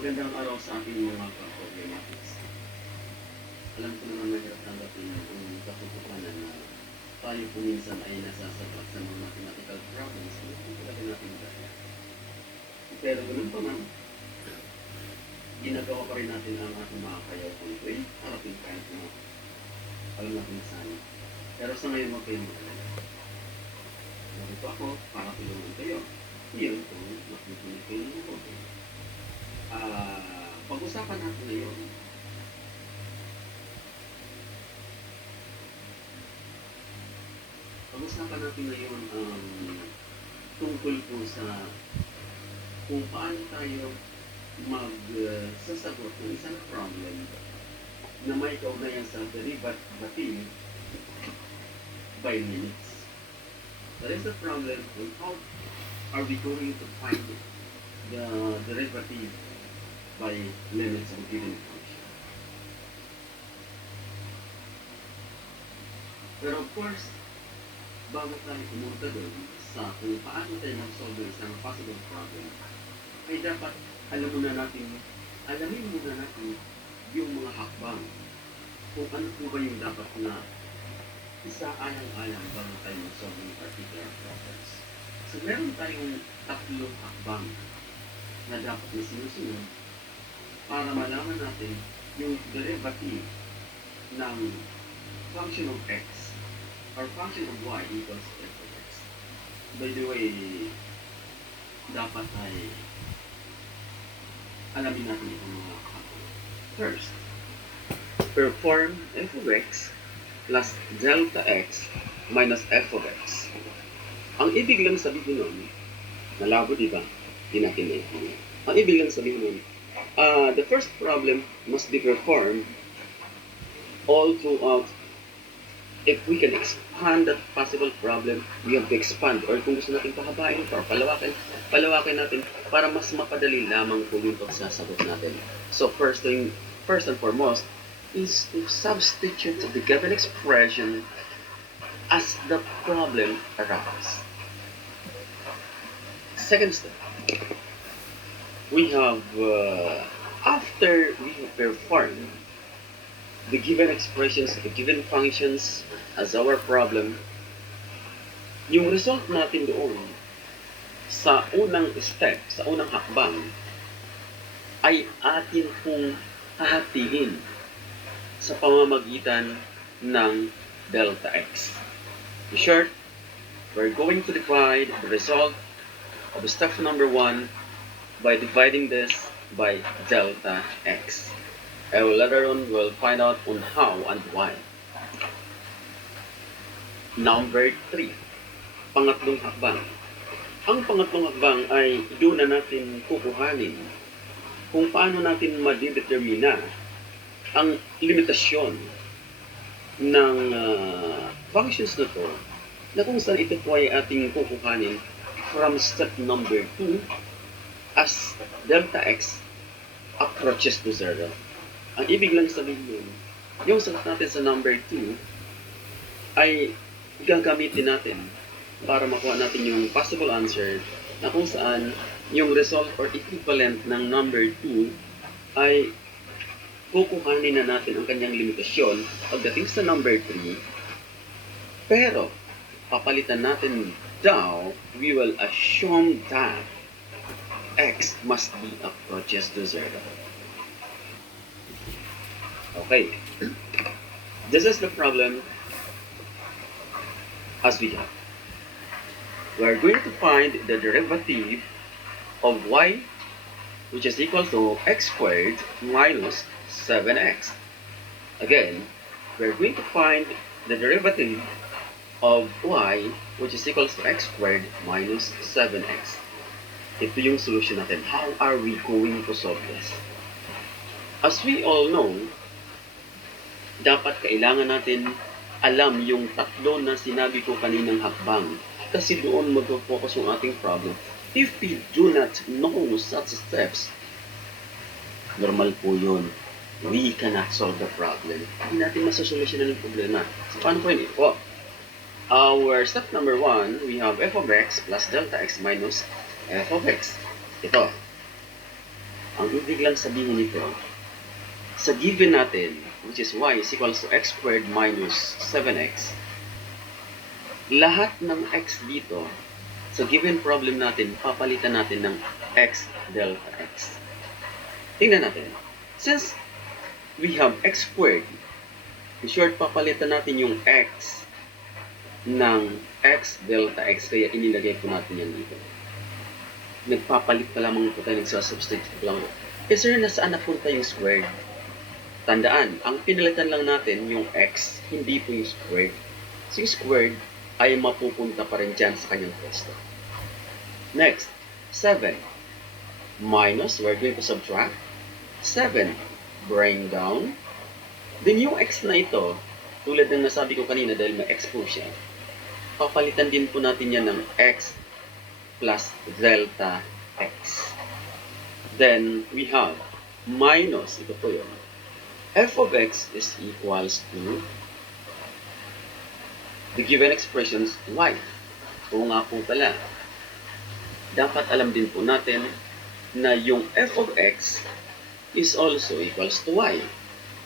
Magandang araw sa ating mga ka-problematics. Alam ko naman mahirap tanggapin ang katotohanan na tayo po minsan ay nasasabat sa mga mathematical problems na hindi talaga natin kaya. Pero ganun pa man, ginagawa pa rin natin ang ating mga kayaw kung ito'y harapin kahit na alam natin sana. Pero sa ngayon, huwag kayong mag-alala. Narito ako para tulungan kayo. Ngayon, kung makikinig kayo ng mabuti. Pag-usapan natin ngayon tungkol po sa kung paano tayo magsasagot ng isang problem na may kaugnayan sa derivative by limits. That is the problem on how are we going to find the derivative by limits of a given function. Pero of course, bago tayo pumunta doon sa kung paano tayo mag-solve ng isang possible problem, ay dapat alamin muna natin yung mga hakbang kung ano po ba yung dapat na isa-alang-alang bago tayo mag-solve ng particular problems. So meron tayong tatlong hakbang na dapat na sinusunod para malaman natin yung derivative ng function of x or function of y equals f of x. By the way, dapat ay alamin natin itong mga hakbang. First, perform f of x plus delta x minus f of x. Ang ibig lang sabihin nun, malabo diba? Hindi natin naiintindihan. Ang ibig lang sabihin nun, the first problem must be performed all throughout. If we can expand that possible problem, we have to expand. Or kung gusto natin pahabain or palawakin natin para mas mapadali lamang po yung pagsasagot natin. So first and foremost is to substitute the given expression as the problem arises. Second step, we have, after we have performed the given expressions, the given functions as our problem, yung result natin doon sa unang step, sa unang hakbang, ay atin pong hahatiin sa pamamagitan ng delta x. In short, we're going to divide the result of step number 1 by dividing this by delta x. And later on, we'll find out on how and why. Number 3, pangatlong hakbang. Ang pangatlong hakbang ay doon na natin kukuhanin kung paano natin madidetermina ang limitasyon ng functions na to, na kung saan ito po ay ating kukuhanin from step number 2 as delta x approaches to 0. Ang ibig lang sabihin nun, yung sagot natin sa number 2 ay gagamitin natin para makuha natin yung possible answer na kung saan yung result or equivalent ng number 2 ay kukuhanin na natin ang kanyang limitasyon pagdating sa number 3. Pero, papalitan natin daw, we will assume that x must be approaches to 0. Okay. This is the problem as we have. We're going to find the derivative of y, which is equal to x squared minus 7x. Again, we're going to find the derivative of y, which is equal to x squared minus 7x. Ito yung solution natin. How are we going to solve this? As we all know, dapat kailangan natin alam yung tatlo na sinabi ko kaninang hakbang. Kasi doon mag-focus yung ating problem. If we do not know such steps, normal po yun. We cannot solve the problem. Hindi natin masasolusyonan yung problema. So, paano po yun? Our step number 1, we have f of x plus delta x minus f of x. Ito. Ang ibig lang sabihin nito, sa given natin, which is y is equals to x squared minus 7x, lahat ng x dito, sa given problem natin, papalitan natin ng x delta x. Tingnan natin. Since we have x squared, in short, papalitan natin yung x ng x delta x, kaya inilagay po natin yan dito. Nagpapalit pa lamang po tayo, nagsasubstitute lang. Eh sir, nasaan napunta yung squared? Tandaan, ang pinalitan lang natin yung x, hindi po yung squared. So yung squared ay mapupunta pa rin dyan sa kanyang pwesto. Next, 7 minus, we're going to subtract 7, bring down. Then yung x na ito, tulad ng nasabi ko kanina dahil may x po siya, papalitan din po natin yan ng x plus delta x. Then we have minus, ito po yun, f of x is equals to the given expressions y. Oo nga po pala. Dapat alam din po natin na yung f of x is also equals to y.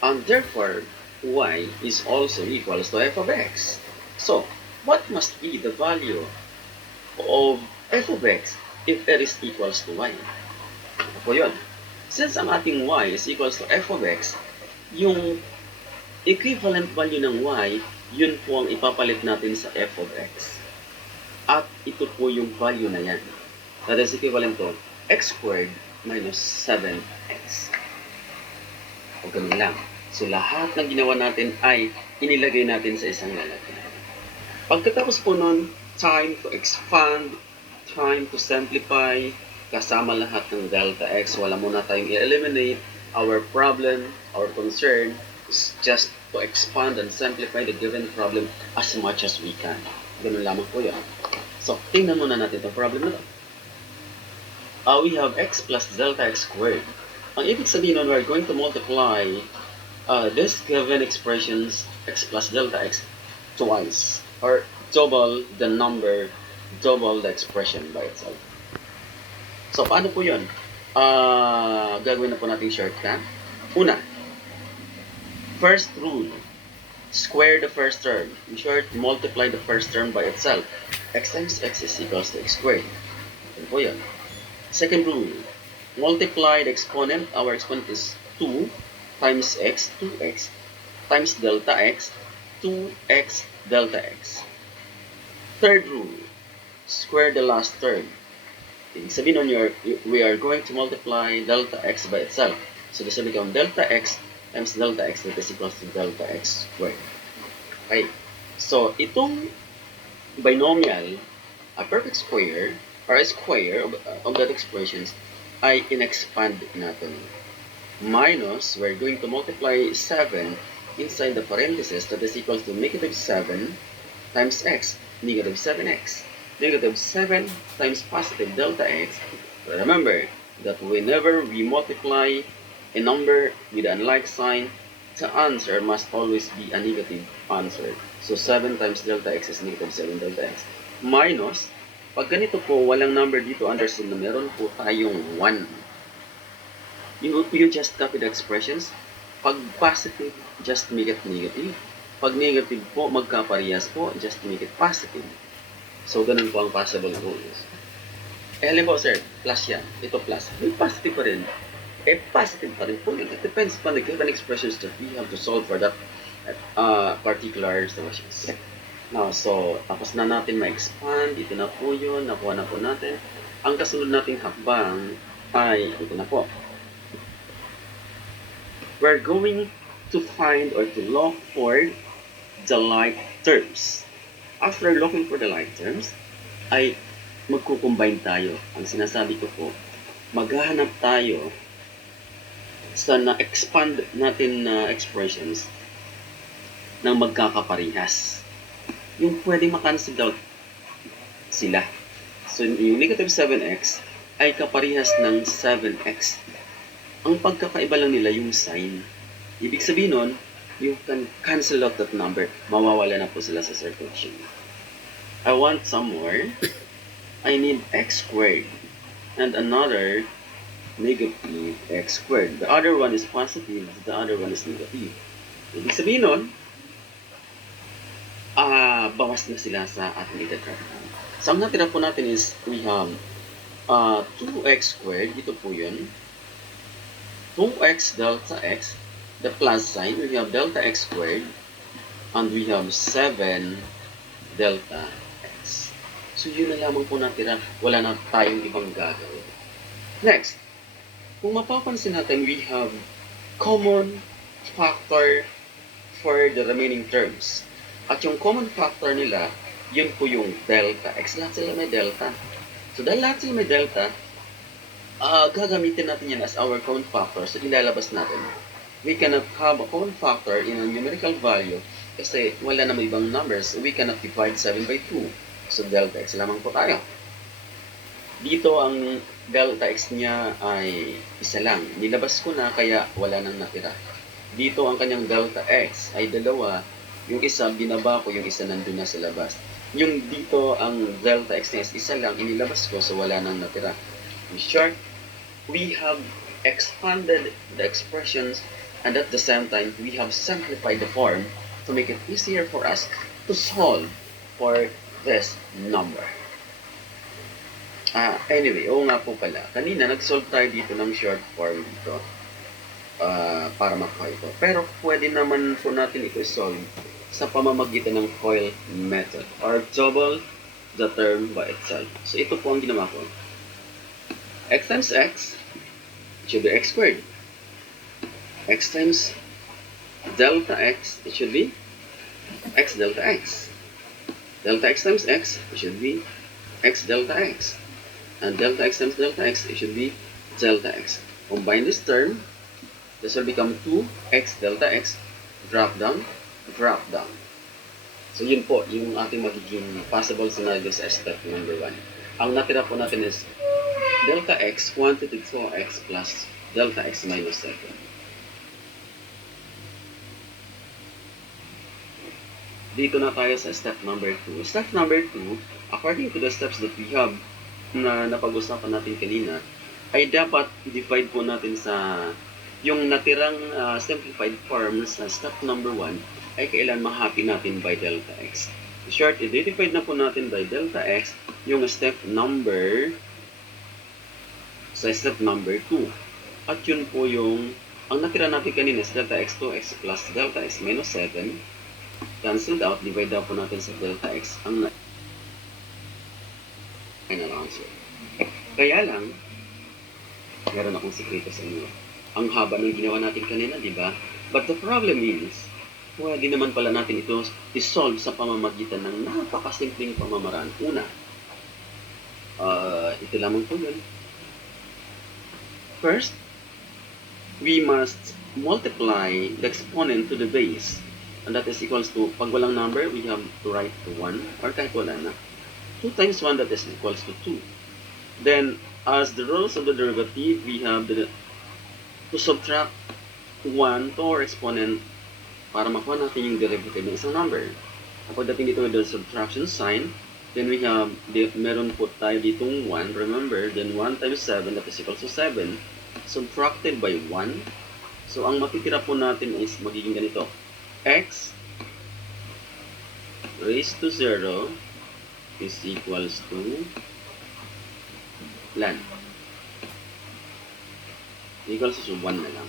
And therefore, y is also equals to f of x. So, what must be the value of f of x if it is equals to y? Ito po yun. Since ang ating y is equals to f of x, yung equivalent value ng y, yun po ang ipapalit natin sa f of x. At ito po yung value na yan. That is equivalent to x squared minus 7x. O ganun lang. So lahat ng ginawa natin ay inilagay natin sa isang lalagyan. Pagkatapos po nun, time to expand, time to simplify, kasama lahat ng delta x. Wala muna tayong i-eliminate. Our problem, our concern is just to expand and simplify the given problem as much as we can. Ganun lamang po yan. So, tingnan muna natin itong problem na ito. We have x plus delta x squared. Ang ibig sabihin nun, we're going to multiply this given expressions x plus delta x twice, or double the number, double the expression by itself. So, paano po yun? Gagawin na po natin shortcut. Una, first rule, square the first term. In short, multiply the first term by itself. X times x is equals to x squared. Yan po yun. Second rule, multiply the exponent. Our exponent is 2 times x, 2x, times delta x, 2x delta x. Third rule, square the last term. Ibig sabihin nun, we are going to multiply delta x by itself. So this will become delta x times delta x, that is equals to delta x squared. Okay. So itong binomial, a perfect square, or a square of that expressions, ay in-expand natin. Minus, we're going to multiply 7 inside the parenthesis, that is equals to negative 7 times x, negative 7x. Negative 7 times positive delta x. Remember that whenever we multiply a number with an unlike sign, the answer must always be a negative answer. So 7 times delta x is negative 7 delta x. Minus, pag ganito po, walang number dito, understand na meron po tayong 1. You just copy the expressions. Pag positive, just make it negative. Pag negative po, magkaparehas po, just make it positive. So, ganun po ang possible rules. Halimbawa, sir, plus yan. Ito plus. May positive pa rin. Positive pa rin po yun. It depends upon the given expressions that we have to solve for that particular situations. Now, so, tapos na natin ma-expand. Ito na po yun. Nakuha na po natin. Ang kasunod nating hakbang ay ito na po. We're going to find or to look for the like terms. After looking for the like terms, ay magkukombine tayo. Ang sinasabi ko po, maghahanap tayo sa na-expand natin na expressions ng magkakaparehas. Yung pwede makancel out sila. So, yung negative 7x ay kaparehas ng 7x. Ang pagkakaiba lang nila yung sign. Ibig sabihin nun, you can cancel out that number. Mawawala na po sila sa circulation. I want some more. I need x squared. And another negative x squared. The other one is positive, the other one is negative. Ibig sabihin nun, bawas na sila sa ating itatract. So, ang natira po natin is, we have 2x squared, ito po yun. 2x delta x, the plus sign, we have delta x squared, and we have 7 delta x. So, yun na lamang po natira. Wala na tayong ibang gagawin. Next, kung mapapansin natin, we have common factor for the remaining terms. At yung common factor nila, yun po yung delta x. Lahat sila may delta. So, dahil lahat sila may delta, gagamitin natin yan as our common factor. So, ilalabas natin. We cannot have a common factor in a numerical value kasi wala na may ibang numbers. We cannot divide 7 by 2. So, delta x lamang po tayo. Dito, ang delta x niya ay isa lang. Nilabas ko na kaya wala nang natira. Dito, ang kanyang delta x ay dalawa. Yung isa, binaba ko, yung isa nandun na sa labas. Yung dito, ang delta x niya is isa lang, inilabas ko, so wala nang natira. In short, we have expanded the expressions and at the same time, we have simplified the form to make it easier for us to solve for this number. Anyway, oo nga po pala. Kanina, nag-solve tayo dito ng short form dito para makuha ito. Pero pwede naman po natin ito solve sa pamamagitan ng FOIL method or double the term by itself. So, ito po ang ginawa ko. X times x should be x squared. X times delta x, it should be x delta x. Delta x times x, it should be x delta x. And delta x times delta x, it should be delta x. Combine this term, this will become 2x delta x, drop down. So, yun po, yung ating magiging possible scenario sa step number 1. Ang natira po natin is delta x quantity 2x plus delta x minus 7. Dito na tayo sa step number 2. Step number 2, according to the steps that we have na napag-usapan natin kanina, ay dapat divide po natin sa yung natirang simplified form sa step number 1 ay kailan mahapi natin by delta x. In short, i-divide na po natin by delta x yung step number sa step number 2. At yun po yung ang natira natin kanina is delta x 2x plus delta x minus 7. Cancelled out, divide na po natin sa delta x ang final answer. Kaya lang, meron akong sekreto sa inyo. Ang haba ng ginawa natin kanina, di ba? But the problem is, pwede naman pala natin ito i-solve sa pamamagitan ng napakasimpleng pamamaraan. Una, ito lamang po yun. First, we must multiply the exponent to the base. And that is equals to, pag walang number, we have to write to 1, or kahit wala na. 2 times 1, that is equals to 2. Then, as the rules of the derivative, we have to subtract 1 to our exponent para makuha natin yung derivative ng isang number. Pagdating dito with the subtraction sign, then we have, meron po tayo ditong 1, remember, then 1 times 7, that is equals to 7, subtracted by 1. So, ang matitira po natin is magiging ganito. X raised to 0 is equals to lan. Equals to 1 na lang.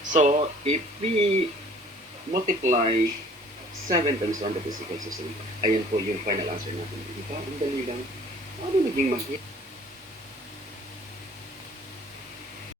So, if we multiply 7 times 1, that is equals to 7. Ayan po yung final answer natin. Diba? Ang dali lang. Ano naging mahirap?